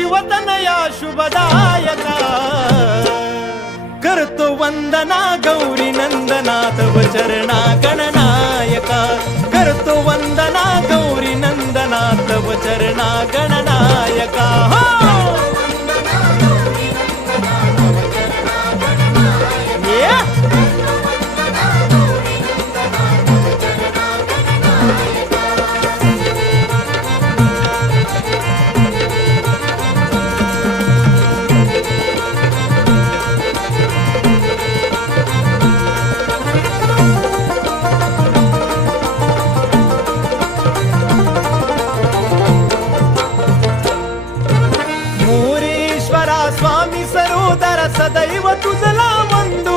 शिवतनया शुभदायका करतो वंदना गौरी नंदना तव चरणा गणनायका करतो वंदना गौरी नंदना तव चरणा गणनायका हो स्वामी सरोदर सदैव तुझला वंदू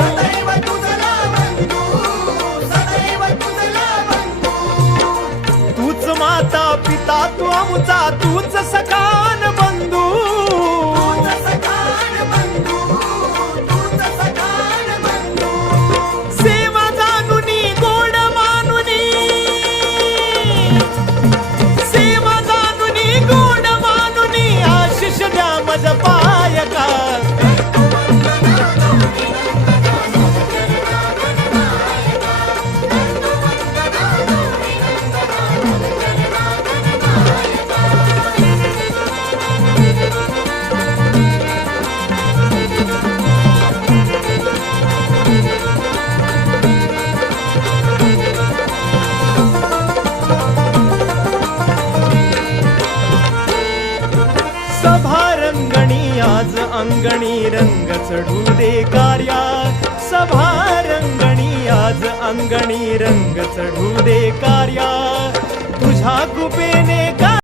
सदैव तुझला वंदू सदैव तुझला वंदू तूच माता पिता तू आमचा तूच सखान बंधू तूच सखान बंधू तूच सखान बंधू सेवा जानुनी गोड मानुनी सेवा जानुनी गोड मानुनी आशिष द्या मज पायका सभारंगणी आज अंगणी रंग चढू दे कार्या सभारंगणी आज अंगणी रंग चढू दे कार्या तुझ्या कृपेने